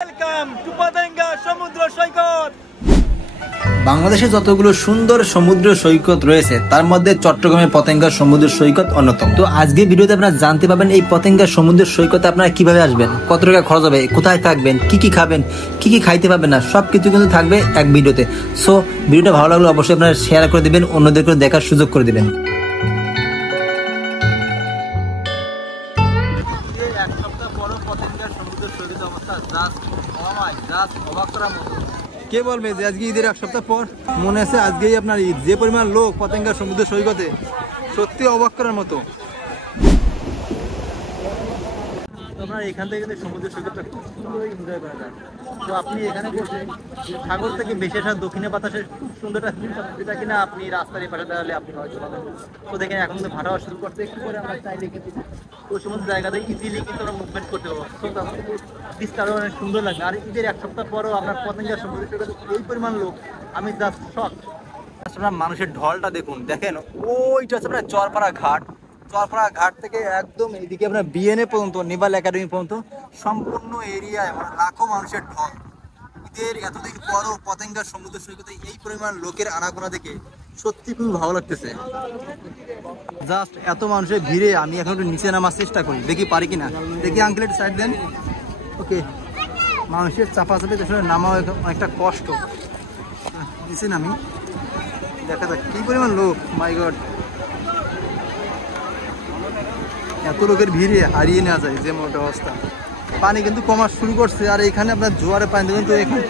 Welcome to Patenga সমুদ্র সৈকত। বাংলাদেশে যতগুলো সুন্দর সমুদ্র সৈকত রয়েছে তার মধ্যে চট্টগ্রামের পতেঙ্গা সমুদ্র সৈকত অন্যতম। তো আজকে ভিডিওতে আপনারা জানতে পারবেন এই পতেঙ্গা সমুদ্র সৈকতে আপনারা কিভাবে আসবেন, কত টাকা খরচ হবে, কোথায় থাকবেন, কি কি খাবেন, কি কি খাইতে পারবেন না, সবকিছু কিন্তু থাকবে এক ভিডিওতে। সো ভিডিওটা ভালো লাগলে অবশ্যই আপনারা শেয়ার করে দিবেন, অন্যদেরকে দেখার সুযোগ করে দিবেন। এক সপ্তাহ পর পতেঙ্গা সমুদ্র সৈকত অবস্থা জাস্ট অবাক করার মতো। কে বলবে যে আজকে ঈদের এক সপ্তাহ পর মনে আছে আজকেই আপনার ঈদ, যে পরিমাণ লোক পতেঙ্গা সমুদ্র সৈকতে, সত্যি অবাক করার মতো। আপনার এখান থেকে কিন্তু সমুদ্র সৈকতটা খুব সুন্দর এনজয় করা যায়। তো আপনি এখানে বসে সাগর থেকে ভেসে আসা দক্ষিণে বাতাসের খুব সুন্দরটা, যেটা কিনা আপনি রাস্তার এপাশে দাঁড়ালে আপনি হয়তো পাবেন। তো দেখেন এখন কিন্তু ভাটা শুরু করতে, একটু পরে আমরা চাইলে কিন্তু ওই সমস্ত জায়গাতে ইজিলি কিন্তু আমরা মুভমেন্ট করতে পারবো। বিস্তারও অনেক সুন্দর লাগে। আর ঈদের এক সপ্তাহ পরও আপনার পতেঙ্গা সমুদ্র সৈকতে এই পরিমাণ লোক, আমি জাস্ট শক। আপনার মানুষের ঢলটা দেখুন, দেখেন ওইটা হচ্ছে আপনার চরপাড়া ঘাট। চরপাড়া ঘাট থেকে একদম এইদিকে আপনার বিএনএ পর্যন্ত, নেভাল একাডেমি পর্যন্ত সম্পূর্ণ এরিয়ায় মানে লাখো মানুষের ঢল। ঈদের এতদিন পরও পতেঙ্গা সমুদ্র সৈকতে এই পরিমাণ লোকের আনাগোনা দেখে সত্যি খুব ভালো লাগতেছে। জাস্ট এত মানুষের ভিড়ে আমি এখন একটু নিচে নামার চেষ্টা করি, দেখি পারি কিনা। দেখি আঙ্কেল একটু সাইড দেন। ওকে, মানুষের চাপাচাপিতে আসলে নামা অনেকটা কষ্ট। নিচে নামি, দেখা যাক কি পরিমাণ লোক। মাই গড, এত লোকের ভিড়ে হারিয়ে নেওয়া যায় যে মোটা অবস্থা। পানি কিন্তু কমা শুরু করছে, আর এখানে আপনার জোয়ারে পানি কিন্তু এখন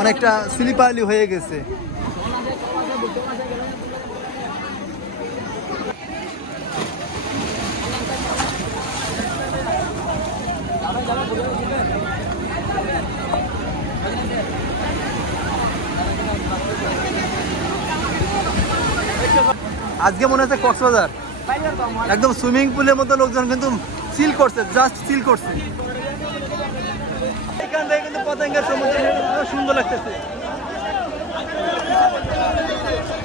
অনেকটা স্লিপারলি হয়ে গেছে। আজকে মনে হচ্ছে কক্সবাজার একদম সুইমিং পুলের মতো লোকজন কিন্তু চিল করছে, জাস্ট চিল করছে। এখান থেকে কিন্তু পতেঙ্গা সমুদ্র সুন্দর লাগতেছে।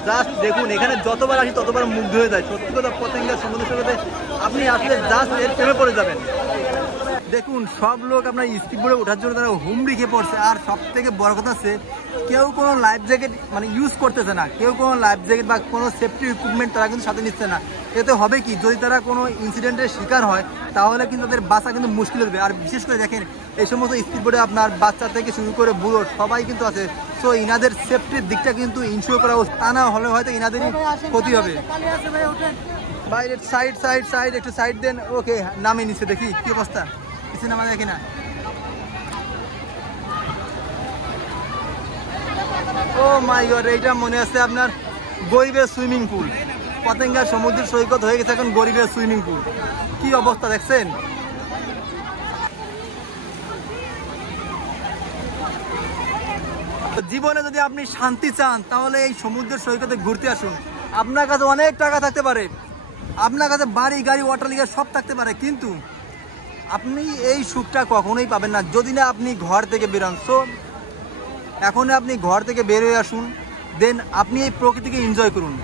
জাস্ট দেখুন, এখানে যতবার আসি ততবার মুগ্ধ হয়ে যায়। সত্যি কথা, পতেঙ্গা সমুদ্র সৈকতে আপনি আসলে জাস্ট এর প্রেমে পড়ে যাবেন। দেখুন সব লোক আপনার স্পিড বোর্ডে ওঠার জন্য তারা হুমড়ি খেয়ে পড়ছে। আর সব থেকে বড় কথা হচ্ছে কেউ কোনো লাইফ জ্যাকেট মানে ইউজ করতেছে না, কেউ কোনো লাইফ জ্যাকেট বা কোনো সেফটি ইকুইপমেন্ট তারা কিন্তু সাথে নিচ্ছে না। এতে হবে কি, যদি তারা কোনো ইনসিডেন্টের শিকার হয় তাহলে কিন্তু তাদের বাঁচা কিন্তু মুশকিল হবে। আর বিশেষ করে দেখেন এই সমস্ত স্পিড বোর্ডে আপনার বাচ্চা থেকে শুরু করে বুড়ো সবাই কিন্তু আছে। সো ইনাদের সেফটির দিকটা কিন্তু ইনশিওর করা উচিত, তা না হলে হয়তো ইনাদেরই ক্ষতি হবে। বাইরে সাইড সাইড সাইড একটু সাইড দেন। ওকে, নামে নিচে দেখি কি অবস্থা, কিছু নামা দেখি না। ও মাই গড, এইটা মনে আছে আপনার গরিবের সুইমিং পুল। পতেঙ্গা সমুদ্র সৈকত হয়ে গেছে এখন গরিবের সুইমিং পুল। কি অবস্থা দেখছেন? জীবনে যদি আপনি শান্তি চান তাহলে এই সমুদ্র সৈকতে ঘুরতে আসুন। আপনার কাছে অনেক টাকা থাকতে পারে, আপনার কাছে বাড়ি গাড়ি অট্টালিকা সব থাকতে পারে, কিন্তু আপনি এই সুখটা কখনোই পাবেন না যদি না আপনি ঘর থেকে বেরোন। সো এখন আপনি ঘর থেকে বের হয়ে আসুন, দেন আপনি এই প্রকৃতিকে এনজয় করুন।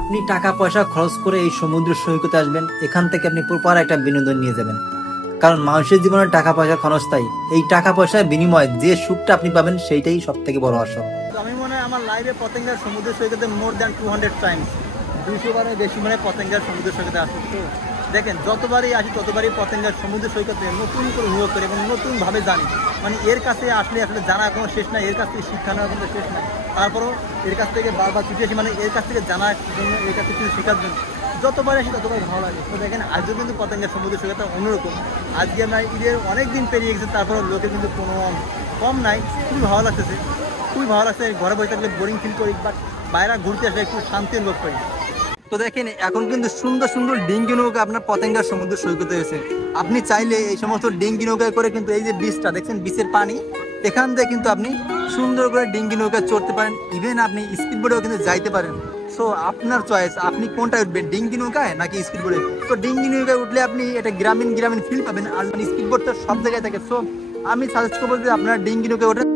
আপনি টাকা পয়সা খরচ করে এই সমুদ্র সৈকতে আসবেন, এখান থেকে আপনি প্রপার একটা বিনোদন নিয়ে যাবেন। কারণ মানুষের জীবনে টাকা পয়সা ক্ষণস্থায়ী, এই টাকা পয়সার বিনিময়ে যে সুখটা আপনি পাবেন সেইটাই সব থেকে বড় আসল। আমি মনে হয় আমার লাইফে পতেঙ্গা সমুদ্র সৈকতে মোর দ্যান 200 টাইমস, 200 বারের বেশি মানে পতেঙ্গার সমুদ্র সৈকতে আসুন। তো দেখেন যতবারই আসি ততবারই পতেঙ্গার সমুদ্র সৈকতে নতুন করে উপভোগ করি এবং নতুনভাবে জানি। মানে এর কাছে আসলে জানা কোনো শেষ নাই, এর কাছ থেকে শিক্ষা নেওয়ার কোনো শেষ নাই। তারপরও এর কাছ থেকে বারবার ছুটে আসি, মানে এর কাছ থেকে জানার জন্য, এর কাছ থেকে শেখার জন্য। যতবার আসি ততবার ভালো লাগে। তো দেখেন আজও কিন্তু পতেঙ্গা সমুদ্র সৈকত অন্যরকম। আজকে আমরা ঈদের অনেক দিন পেরিয়ে গেছে, তারপরও লোকে কিন্তু কোনো কম নাই। খুবই ভালো লাগতেছে, খুবই ভালো লাগছে। ঘরে বসে থাকলে বোরিং ফিল করি, বাট বাইরে ঘুরতে আসলে একটু শান্তি অনুভব করি। তো দেখেন এখন কিন্তু সুন্দর সুন্দর ডিঙ্গি নৌকা আপনার পতেঙ্গা সমুদ্র সৈকতে এসে, আপনি চাইলে এই সমস্ত ডিঙ্গি নৌকায় করে কিন্তু এই যে বিচটা দেখছেন, বিচের পানি, এখান থেকে কিন্তু আপনি সুন্দর করে ডিঙ্গি নৌকা চড়তে পারেন। ইভেন আপনি স্পিড বোর্ডেও কিন্তু যাইতে পারেন। সো আপনার চয়েস, আপনি কোনটা উঠবেন, ডিঙ্গি নৌকায় নাকি স্পিড বোর্ডে। তো ডিঙ্গি নৌকায় উঠলে আপনি এটা গ্রামীণ গ্রামীণ ফিল পাবেন, আর স্পিড বোর্ড তো সব জায়গায় থাকে। সো আমি সাজেস্ট করবো যে আপনারা ডিঙ্গি নৌকায় ওঠেন।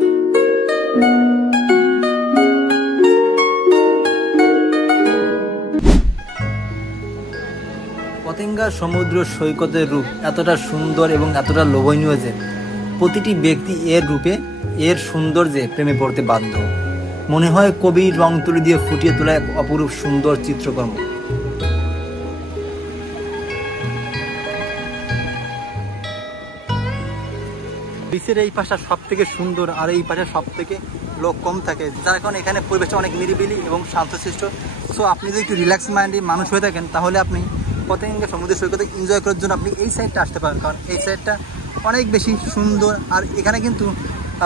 পতেঙ্গা সমুদ্র সৈকতের রূপ এতটা সুন্দর এবং এতটা লোভনীয় যে প্রতিটি ব্যক্তি এর রূপে এর সৌন্দর্যে প্রেমে পড়তে বাধ্য। মনে হয় কবি রং তুলি দিয়ে ফুটিয়ে তোলা এক অপরূপ সুন্দর চিত্রকর্ম। বিচের এই পাশটা সব থেকে সুন্দর আর এই পাশে সব থেকে লোক কম থাকে, যার কারণে এখানে পরিবেশটা অনেক নিরিবিলি এবং শান্তশিষ্ট। সো আপনি যদি একটু রিল্যাক্স মাইন্ডে মানুষ হয়ে থাকেন তাহলে আপনি পতেঙ্গা সমুদ্র সৈকতে এনজয় করার জন্য আপনি এই সাইডটা আসতে পারেন, কারণ এই সাইডটা অনেক বেশি সুন্দর। আর এখানে কিন্তু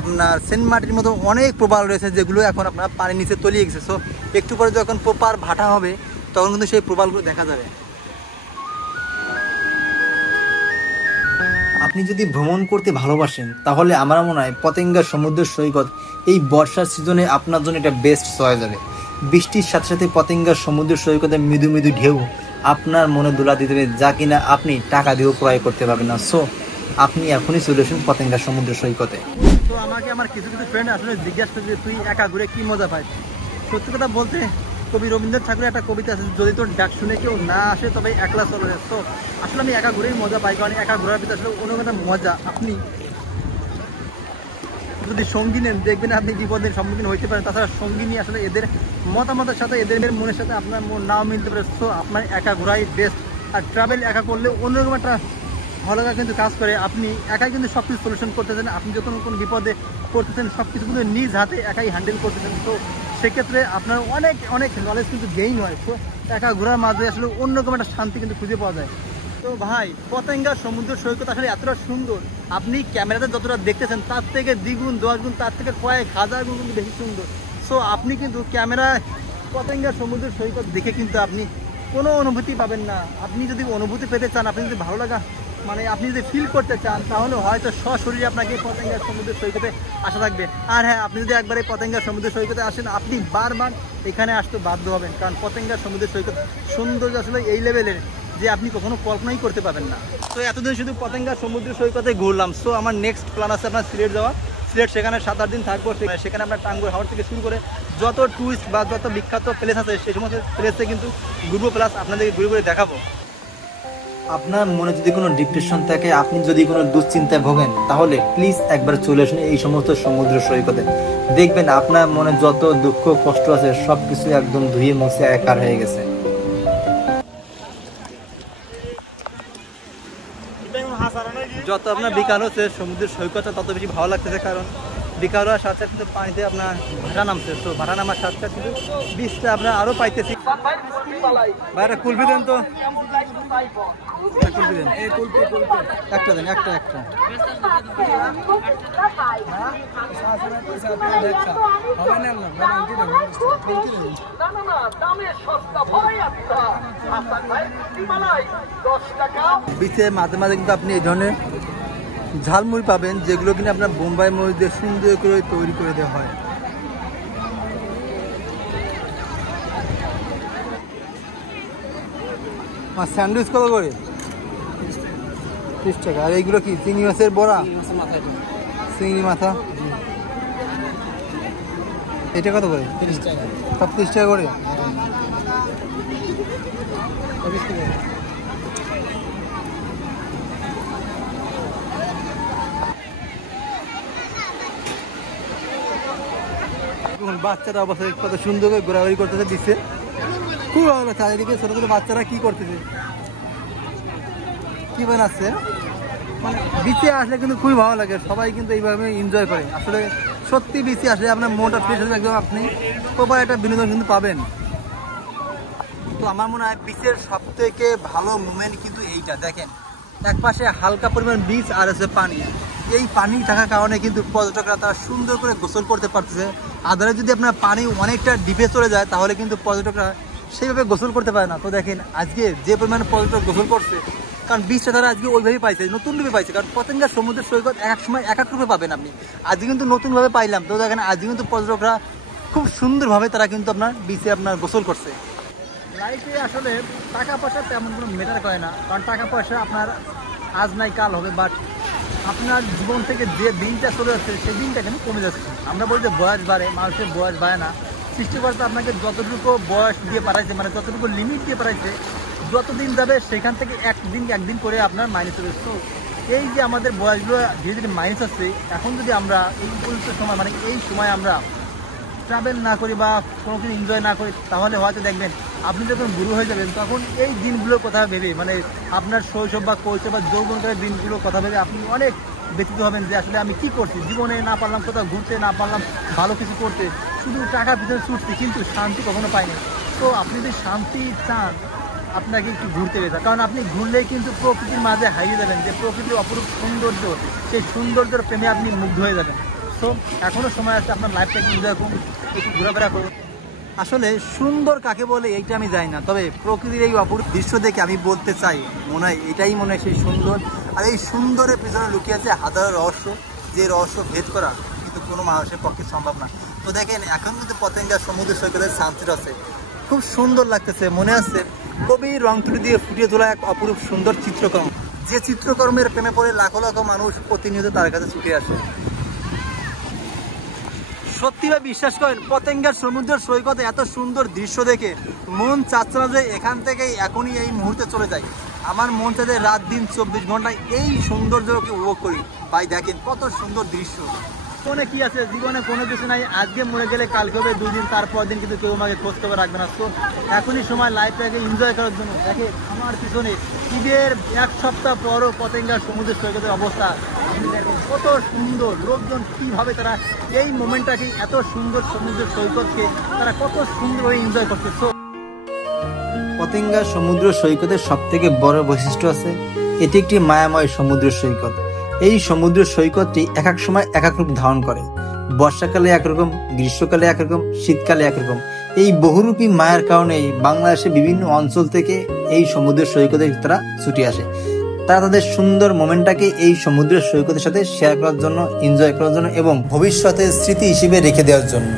আপনার সেন্ট মার্টিনের মতো অনেক প্রবাল রয়েছে যেগুলো এখন আপনার পানির নিচে তলিয়ে গেছে। সো একটু পরে যখন প্রপার ভাটা হবে তখন কিন্তু সেই প্রবালগুলো দেখা যাবে। আপনি যদি ভ্রমণ করতে ভালোবাসেন তাহলে আমার মনে হয় পতেঙ্গা সমুদ্র সৈকত এই বর্ষার সিজনে আপনার জন্য এটা বেস্ট চয়েস হবে। বৃষ্টির সাথে সাথে পতেঙ্গা সমুদ্র সৈকতে মৃদু মৃদু ঢেউ আপনার মনে দোলা দিতে হবে, যা কিনা আপনি টাকা দিয়েও ক্রয় করতে পারবেন না। সো আপনি এখনই চলে আসুন পতেঙ্গা সমুদ্র সৈকতে। তো আমাকে আমার কিছু কিছু ফ্রেন্ড আসলে জিজ্ঞাসা করছে তুই একা ঘুরে কি মজা পাই। সত্যি কথা বলতে কবি রবীন্দ্রনাথ ঠাকুরের একটা কবিতা আছে, যদি তোর ডাক শুনে কেউ না আসে তবে একলা চলে যায়। তো আসলে আমি একা ঘুরেই মজা পাই, কারণ একা ঘোরার ভিতরে আসলে অন্য একটা মজা। আপনি যদি সঙ্গী নেন দেখবেন আপনি বিপদের সম্মুখীন হইতে পারেন। তাছাড়া সঙ্গী নিয়ে আসলে এদের মতামতের সাথে এদের মনের সাথে আপনার মন নাও মিলতে পারে। সো আপনার একা ঘোরাই বেস্ট। আর ট্রাভেল একা করলে অন্যরকম একটা ভালো লাগা কিন্তু কাজ করে। আপনি একাই কিন্তু সব কিছু সলিউশন করতেছেন, আপনি যখন কোনো বিপদে পড়তেছেন সব কিছু কিন্তু নিজ হাতে একাই হ্যান্ডেল করতেছেন। তো সেক্ষেত্রে আপনার অনেক অনেক নলেজ কিন্তু গেইন হয়। তো একা ঘোরার মাঝে আসলে অন্যরকম একটা শান্তি কিন্তু খুঁজে পাওয়া যায়। তো ভাই পতেঙ্গা সমুদ্র সৈকত আসলে এতটা সুন্দর, আপনি ক্যামেরাতে যতটা দেখতেছেন তার থেকে দ্বিগুণ 10 গুণ তার থেকে কয়েক হাজার গুণ কিন্তু বেশি সুন্দর। সো আপনি কিন্তু ক্যামেরায় পতেঙ্গা সমুদ্র সৈকত দেখে কিন্তু আপনি কোনো অনুভূতি পাবেন না। আপনি যদি অনুভূতি পেতে চান, আপনি যদি ভালো লাগা মানে আপনি যদি ফিল করতে চান তাহলে হয়তো সশরীরে আপনাকে পতেঙ্গা সমুদ্র সৈকতে আসা থাকবে। আর হ্যাঁ, আপনি যদি একবার এই পতেঙ্গা সমুদ্র সৈকতে আসেন আপনি বারবার এখানে আসতে বাধ্য হবেন, কারণ পতেঙ্গা সমুদ্র সৈকত সৌন্দর্য আসলে এই লেভেলের যে আপনি কখনো কল্পনাই করতে পারবেন না। তো এতদিন শুধু পতেঙ্গা সমুদ্র সৈকতে ঘুরলাম। সো আমার নেক্সট প্ল্যান আছে আপনার সিলেট যাওয়া। সিলেট সেখানে 7-8 দিন থাকবো। সেখানে আমরা টাঙ্গুয়ার হাওর থেকে শুরু করে যত টুরিস্ট বা যত বিখ্যাত প্লেস আছে সেই সমস্ত প্লেসে কিন্তু ঘুরবো, প্লাস আপনাদেরকে ঘুরে ঘুরে দেখাবো। আপনার মনে যদি কোনো ডিপ্রেশন থাকে, আপনি যদি কোনো দুশ্চিন্তায় ভোগেন, তাহলে প্লিজ একবার চলে আসুন এই সমস্ত সমুদ্র সৈকতে। দেখবেন আপনার মনে যত দুঃখ কষ্ট আছে সব কিছু একদম ধুয়ে মুছে একার হয়ে গেছে। যত আপনার বিকাল হচ্ছে সমুদ্র সৈকতটা তত বেশি ভালো লাগতেছে, কারণ বিকাল হওয়ার সাথে সাথে কিন্তু পানিতে আপনার ভাড়া নামছে। তো ভাড়া নামার সাথে সাথে কিন্তু বীজটা আপনার আরও পাইতেছি। ভাইরা কুলফি দেন তো, কুলফি দেন, একটা দেন, একটা একটা। বিচে মাঝে মাঝে কিন্তু আপনি এই ধরনের ঝালমুড়ি পাবেন, যেগুলো কিনা আপনার বোম্বাই মরিচ দিয়ে সুন্দর করে তৈরি করে দেওয়া হয়। আর স্যান্ডউইচ কত করে? 30 টাকা। আর এইগুলো কি চিংড়ি মাছের বড়া? চিংড়ি মাথা এটা কত করে? 30 টাকা। সব 30 টাকা করে। বাচ্চারা অবস্থা কত সুন্দর করে ঘোরাঘুরি করতেছে দিচ্ছে, খুব ভালো লাগছে। চারিদিকে ছোট ছোট বাচ্চারা কি করতেছে, কি বানাচ্ছে। মানে বিচে আসলে কিন্তু খুবই ভালো লাগে, সবাই কিন্তু এইভাবে এনজয় করে। আসলে সত্যি বিচে আসলে আপনার মনটা ফ্রেশ হবে, একদম আপনি প্রপার একটা বিনোদন কিন্তু পাবেন। তো আমার মনে হয় বিচের সব থেকে ভালো মুভমেন্ট কিন্তু এইটা দেখেন, এক পাশে হালকা পরিমাণ বিচ আর আছে পানি। এই পানি থাকার কারণে কিন্তু পর্যটকরা তারা সুন্দর করে গোসল করতে পারতেছে। আদারে যদি আপনার পানি অনেকটা ডিপে চলে যায় তাহলে কিন্তু পর্যটকরা সেইভাবে গোসল করতে পারে না। তো দেখেন আজকে যে পরিমাণে পর্যটক গোসল করছে, কারণ বিচটা তারা আজকে ওইভাবেই পাইছে, নতুন রূপে পাইছে। কারণ পতেঙ্গা সমুদ্র সৈকত এক সময় এক এক রূপে পাবেন আপনি, আজকে কিন্তু নতুনভাবে পাইলাম। তো দেখেন আজকে কিন্তু পর্যটকরা খুব সুন্দরভাবে তারা কিন্তু আপনার বিচে আপনার গোসল করছে। লাইফে আসলে টাকা পয়সা তেমন কোনো ম্যাটার করে না, কারণ টাকা পয়সা আপনার আজ নাই কাল হবে, বাট আপনার জীবন থেকে যে দিনটা চলে যাচ্ছে সেই দিনটা কেন কমে যাচ্ছে। আমরা বলি যে বয়স বাড়ে, মানুষের বয়স বাড়ে না। সৃষ্টিকর্তা আপনাকে যতটুকু বয়স দিয়ে পাঠাইছে, মানে যতটুকু লিমিট দিয়ে পাঠাইছে, যতদিন যাবে সেখান থেকে একদিন করে আপনার মাইনাস হবে। তো এই যে আমাদের বয়সগুলো ধীরে ধীরে মাইনাস আসছে, এখন যদি আমরা এই উপযুক্ত সময় মানে এই সময় আমরা ট্রাভেল না করি বা কোনো কিছু এনজয় না করি, তাহলে হয়তো দেখবেন আপনি যখন বুড়ো হয়ে যাবেন তখন এই দিনগুলোর কথা ভেবে মানে আপনার শৈশব বা কৈশোর বা যৌবনকালের দিনগুলোর কথা ভেবে আপনি অনেক ব্যতীত হবেন যে আসলে আমি কি করছি জীবনে, না পারলাম কোথাও ঘুরতে, না পারলাম ভালো কিছু করতে, শুধু টাকা ভিতরে ছুটছি কিন্তু শান্তি কখনো পাইনি। তো আপনি যদি শান্তি চান আপনাকে একটু ঘুরতে গেছে, কারণ আপনি ঘুরলেই কিন্তু প্রকৃতির মাঝে হারিয়ে যাবেন, যে প্রকৃতির অপরূপ সৌন্দর্য, সেই সৌন্দর্যের প্রেমে আপনি মুগ্ধ হয়ে যাবেন। সো এখনও সময় আছে, আপনার লাইফটাকে এনজয় করুন, একটু ঘোরাফেরা করুন। আসলে সুন্দর কাকে বলে এইটা আমি জানি না, তবে প্রকৃতির এই অপরূপ দৃশ্য দেখে আমি বলতে চাই মনে হয় এটাই মনে হয় সেই সুন্দর। আর এই সুন্দরের পিছনে লুকিয়ে আছে হাজারো রহস্য, যে রহস্য ভেদ করা কিন্তু কোনো মানুষের পক্ষে সম্ভব না। তো দেখেন এখন কিন্তু পতেঙ্গা সমুদ্র সৈকতের সানসেট আছে, খুব সুন্দর লাগতেছে, মনে আছে কবির রং তুলি দিয়ে ফুটিয়ে তোলা এক অপরূপ সুন্দর চিত্রকর্ম, যে চিত্রকর্মের প্রেমে পড়ে লাখো লাখো মানুষ প্রতিনিয়ত তার কাছে ছুটে আসে। সত্যি ভাই বিশ্বাস করেন, পতেঙ্গার সমুদ্র সৈকতে এত সুন্দর দৃশ্য দেখে মন চাচ্ছে না যে এখান থেকে এখনই এই মুহূর্তে চলে যায়। আমার মন চাচ্ছে রাত দিন 24 ঘন্টায় এই সৌন্দর্যকে উপভোগ করি। ভাই দেখেন কত সুন্দর দৃশ্য। জীবনে কি আছে, জীবনে কোনো কিছু নাই, আজকে মরে গেলে কালকে হবে, 2 দিন তারপর দিন কিন্তু কেউ আমাকে খোঁজ খবর রাখবে না। তো এখনই সময় লাইফটাকে এনজয় করার জন্য। দেখে আমার পিছনে ঈদের 1 সপ্তাহ পরও পতেঙ্গার সমুদ্র সৈকতের অবস্থা আপনি দেখেন কত সুন্দর, লোকজন কীভাবে তারা এই মোমেন্টটাকে, এত সুন্দর সমুদ্র সৈকতকে তারা কত সুন্দরভাবে এনজয় করছে। পতেঙ্গা সমুদ্র সৈকতের সব থেকে বড় বৈশিষ্ট্য আছে, এটি একটি মায়াময় সমুদ্র সৈকত। এই সমুদ্র সৈকতটি এক এক সময় এক এক রূপ ধারণ করে। বর্ষাকালে একরকম, গ্রীষ্মকালে একরকম, শীতকালে একরকম। এই বহুরূপী মায়ার কারণেই বাংলাদেশের বিভিন্ন অঞ্চল থেকে এই সমুদ্র সৈকতে তারা ছুটে আসে। তারা তাদের সুন্দর মোমেন্টটাকে এই সমুদ্র সৈকতের সাথে শেয়ার করার জন্য, এনজয় করার জন্য এবং ভবিষ্যতের স্মৃতি হিসেবে রেখে দেওয়ার জন্য।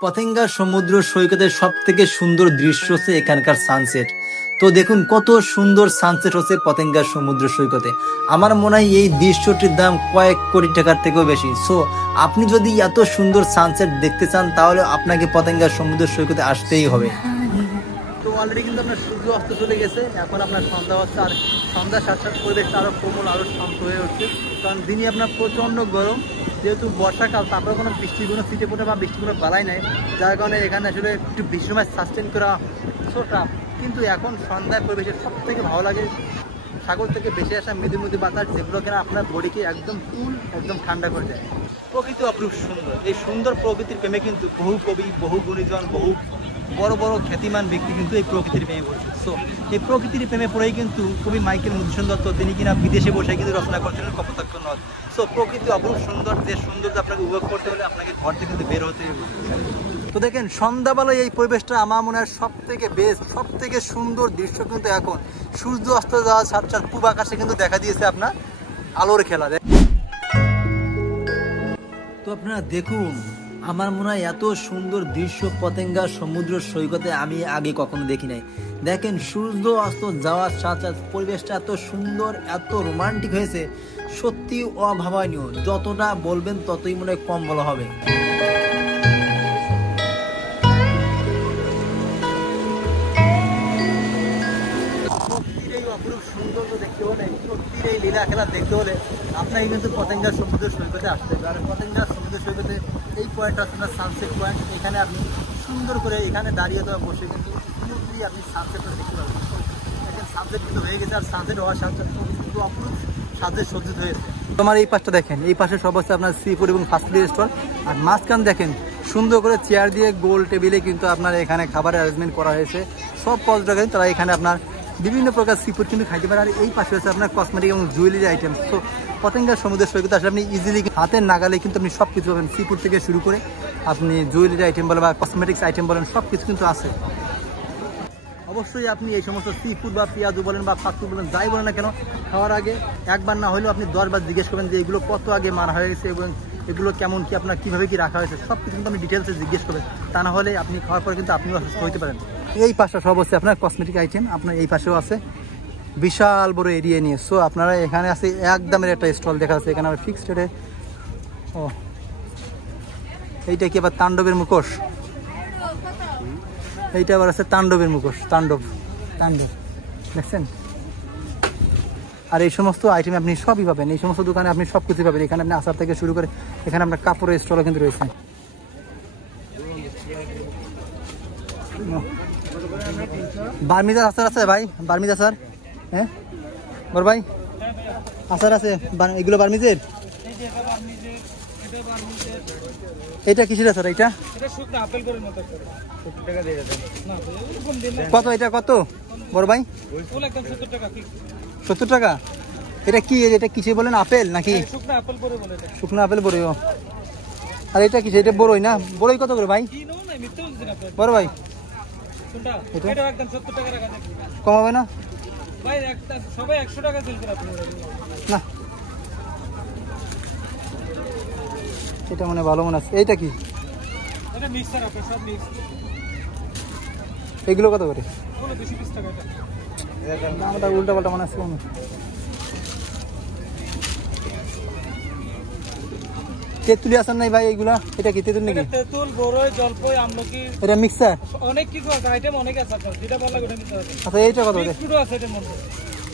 পতেঙ্গা সমুদ্র সৈকতের সব থেকে সুন্দর দৃশ্য হচ্ছে এখানকার সানসেট। তো দেখুন কত সুন্দর সানসেট হচ্ছে পতেঙ্গা সমুদ্র সৈকতে। আমার মনে হয় এই দৃশ্যটির দাম কয়েক কোটি টাকার থেকেও বেশি। সো আপনি যদি এত সুন্দর সানসেট দেখতে চান তাহলে আপনাকে পতেঙ্গা সমুদ্র সৈকতে আসতেই হবে। তো অলরেডি কিন্তু আপনার সূর্য অস্ত চলে গেছে, এখন আপনার সন্ধ্যা হচ্ছে, আর সন্ধ্যার সাথে সাথে পরিবেশটা আরও কোমল, আরও শান্ত হয়ে উঠছে। কারণ দিনই আপনার প্রচণ্ড গরম, যেহেতু বর্ষাকাল, তারপরে কোনো বৃষ্টির কোনো ছিটে ফোটে বা বৃষ্টির কোনো বালাই নাই, যার কারণে এখানে আসলে একটু বৃষ্টির সময় সাস্টেন করা সো টাফ। কিন্তু এখন সন্ধ্যায় পরিবেশের সব থেকে ভালো লাগে সাগর থেকে বেশি আসা মৃদু মৃদু বাতাস, যেগুলো কিনা আপনার বডিকে একদম কুল, একদম ঠান্ডা করে দেয়। প্রকৃতি অপরূপ সুন্দর, এই সুন্দর প্রকৃতির প্রেমে কিন্তু বহু কবি, বহু গুণীজন, বহু বড় বড় খ্যাতিমান ব্যক্তি কিন্তু এই প্রকৃতির প্রেমে পড়েছে। সো এই প্রকৃতির প্রেমে পড়েই কিন্তু কবি মাইকেল মধুসূদন দত্ত, তিনি কিনা বিদেশে বসে কিন্তু রচনা করছিলেন কপোতাক্ষ নদ। সো প্রকৃতি অপরূপ সুন্দর, যে সৌন্দর্য আপনাকে উপভোগ করতে হলে আপনাকে ঘর থেকে কিন্তু বের হতে হবে। তো দেখেন সন্ধ্যাবেলায় এই পরিবেশটা আমার মনে হয় সব থেকে বেস্ট, সব থেকে সুন্দর দৃশ্য কিন্তু এখন সূর্য অস্ত যাওয়ার সাথে সাথে পূব আকাশে কিন্তু দেখা দিয়েছে আপনার আলোর খেলা। তো আপনারা দেখুন, আমার মনে হয় এত সুন্দর দৃশ্য পতেঙ্গা সমুদ্র সৈকতে আমি আগে কখনো দেখি নাই। দেখেন সূর্য অস্ত যাওয়ার সাথে সাথে পরিবেশটা এত সুন্দর, এত রোমান্টিক হয়েছে, সত্যি অভাবনীয়। যতটা বলবেন ততই মনে হয় কম বলা হবে। সৌন্দর্য দেখতে হলে, সত্যির এই লীলা খেলা দেখতে হলে আপনাকে কিন্তু পতেঙ্গা সমুদ্র সৈকতে আসতে হবে। আর পতেঙ্গা সমুদ্র সৈকতে এই পয়েন্টটা আপনার সানসেট পয়েন্ট, এখানে আপনি সুন্দর করে এখানে দাঁড়িয়ে দেওয়া বসে কিন্তু পুরোপুরি আপনি সানসেটটা দেখতে পাবেন। দেখেন সানসেট কিন্তু হয়ে গেছে, আর সানসেট হওয়ার সাথে সাথে কিন্তু অপরূপ সাজে সজ্জিত হয়েছে। তোমার এই পাশটা দেখেন, এই পাশে সব হচ্ছে আপনার সি ফুড এবং ফাস্ট ফুড স্টল, আর মাঝখান দেখেন সুন্দর করে চেয়ার দিয়ে গোল টেবিলে কিন্তু আপনার এখানে খাবারের অ্যারেঞ্জমেন্ট করা হয়েছে। সব পর্যটক তারা এখানে আপনার বিভিন্ন প্রকার সি ফুড কিন্তু খাইতে পারে। আর এই পাশে হচ্ছে আপনার কসমেটিক এবং জুয়েলারি আইটেম। তো পতেঙ্গা সমুদ্র সৈকতে আসলে আপনি ইজিলি হাতের নাগালে কিন্তু আপনি সব কিছু পাবেন, সি ফুড থেকে শুরু করে আপনি জুয়েলারি আইটেম বলেন বা কসমেটিক্স আইটেম বলেন, সব কিছু কিন্তু আছে। অবশ্যই আপনি এই সমস্ত সি ফুড বা পেঁয়াজু বলেন বা ফাস্ট ফুড বলেন, যাই বলেন না কেন, খাওয়ার আগে একবার না হলেও আপনি 10 বার জিজ্ঞেস করবেন যে এগুলো কত আগে মারা হয়ে গেছে এবং এগুলো কেমন কি, আপনার কীভাবে কি রাখা হয়েছে, সব কিছু কিন্তু আপনি ডিটেলসে জিজ্ঞেস করবেন। তা না হলে আপনি খাওয়ার পরে কিন্তু আপনিও অসুস্থ হতে পারেন। এই পাশটা সব হচ্ছে আপনার কসমেটিক আইটেম, আপনার এই পাশেও আছে বিশাল বড় এরিয়া নিয়ে। সো আপনারা এখানে আছে একদমের একটা স্টল দেখা যাচ্ছে, এখানে আমরা ফিক্সড রেটে। ও এইটা কি আবার তাণ্ডবের মুখোশ? এইটা আবার আছে তাণ্ডবের মুখোশ, তাণ্ডব দেখছেন। আর এই সমস্ত আইটেম আপনি সবই পাবেন, এই সমস্ত দোকানে আপনি সব কিছু পাবেন। এখানে আপনি আচার থেকে শুরু করে এখানে আপনার কাপড়ের স্টলও কিন্তু রয়েছে। বার্মিজার আচার আছে ভাই, বার্মিজ আচার, হ্যাঁ বড় ভাই আচার আছে এগুলো বার্মিজের। এটা কিসের আচার? এটা কত? এটা কত বড় ভাই? 70 টাকা। এটা কি, এটা কিসে বলেন, আপেল নাকি? শুকনো আপেল বড়ই। আর এটা কিসে? এটা বড়ই না? বড়ই কত করে ভাই বড় ভাই? কমাবে না? না এটা মনে ভালো মনে আছে। এইটা কি? এগুলো কত করে? দামটা উল্টা পাল্টা মনে আছে। তেঁতুলি আসার নাই ভাই এইগুলা? এটা কি তেঁতুল নাকি? তেঁতুল, বড়ই, জলপাই, আমলকি, এটা মিক্সার অনেক কিছু আছে, আইটেম অনেক আছে আপনার যেটা ভালো লাগে ওটা নিতে পারবেন। আচ্ছা এইটা কত করে বিস্কুটও আছে এটার মধ্যে।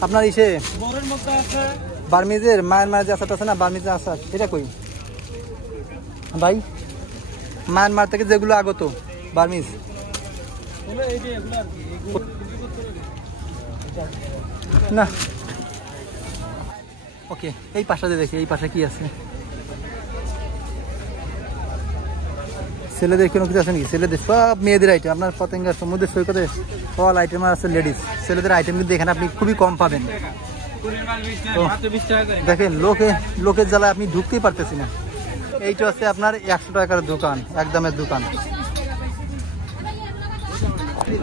আপনার ইসে বড়ের মধ্যে আছে বার্মিজের মায়ানমার যে আচারটা আছে না, বার্মিজের আচার, এটা কই ভাই? মায়ানমার থেকে যেগুলো আগত বার্মিজ, বলে এই যে এগুলো আর কি, এগুলো না। ওকে, এই পাশাতে দেখি এই পাশে কি আছে। ছেলেদের কোনো কিছু আছে নাকি? ছেলেদের সব মেয়েদের আইটেম আপনার পতেঙ্গা সমুদ্র সৈকতে অল আইটেম আছে লেডিস। ছেলেদের আইটেম কিন্তু এখানে আপনি খুবই কম পাবেন। দেখেন লোকের জ্বালায় আপনি ঢুকতেই পারতেছি না। এইটা হচ্ছে আপনার 100 টাকার দোকান, একদমের দোকান।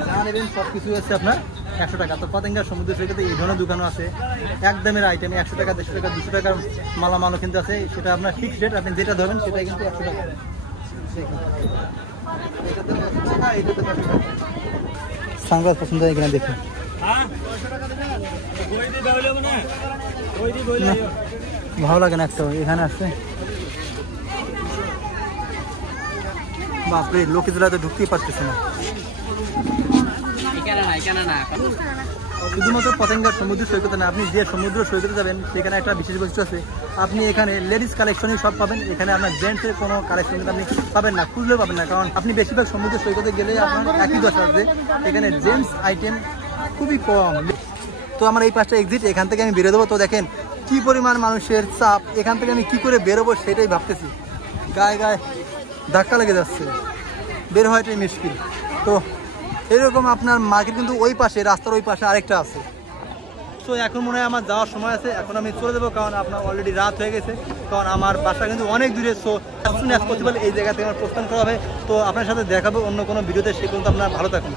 যা নেবেন সব কিছু হচ্ছে আপনার 100 টাকা। তো পতেঙ্গা সমুদ্র সৈকতে এই ধরনের দোকানও আছে, একদমের আইটেম 100 টাকা, 150 টাকা, 200 টাকার মালামালও কিন্তু আছে। সেটা আপনার ফিক্সড রেট, আপনি যেটা ধরবেন সেটাই কিন্তু 100 টাকা। সানগ্লাস পছন্দ হয় এখানে দেখি। ভালো লাগে না একটা এখানে আছে। বাপরে লোকে জেলা তো ঢুকতেই পারতেছে না। শুধুমাত্র পতেঙ্গা সমুদ্র সৈকতে না, আপনি যে সমুদ্র সৈকতে যাবেন সেখানে একটা বিশেষ বৈশিষ্ট্য আছে। আপনি এখানে লেডিস কালেকশনই সব পাবেন, এখানে আপনার জেন্টসের কোনো কালেকশন কিন্তু আপনি পাবেন না, খুঁজলেও পাবেন না। কারণ আপনি বেশিরভাগ সমুদ্র সৈকতে গেলে আপনার একই দশা আছে, এখানে জেন্টস আইটেম খুবই কম। তো আমার এই পাঁচটা এক্সিট, এখান থেকে আমি বেরো দেবো। তো দেখেন কি পরিমাণ মানুষের চাপ, এখান থেকে আমি কি করে বেরোবো সেটাই ভাবতেছি। গায়ে গায়ে ধাক্কা লেগে যাচ্ছে, বের হওয়াটাই মুশকিল। তো এরকম আপনার মার্কেট কিন্তু ওই পাশে, রাস্তার ওই পাশে আরেকটা আছে। তো এখন মনে হয় আমার যাওয়ার সময় আছে, এখন আমি চলে যাবো, কারণ আপনার অলরেডি রাত হয়ে গেছে। কারণ আমার বাসা কিন্তু অনেক দূরে। So as soon as possible এই জায়গা থেকে আমার প্রস্থান করা হবে। তো আপনার সাথে দেখাবো অন্য কোনো ভিডিওতে, সে পর্যন্ত আপনার ভালো থাকুন।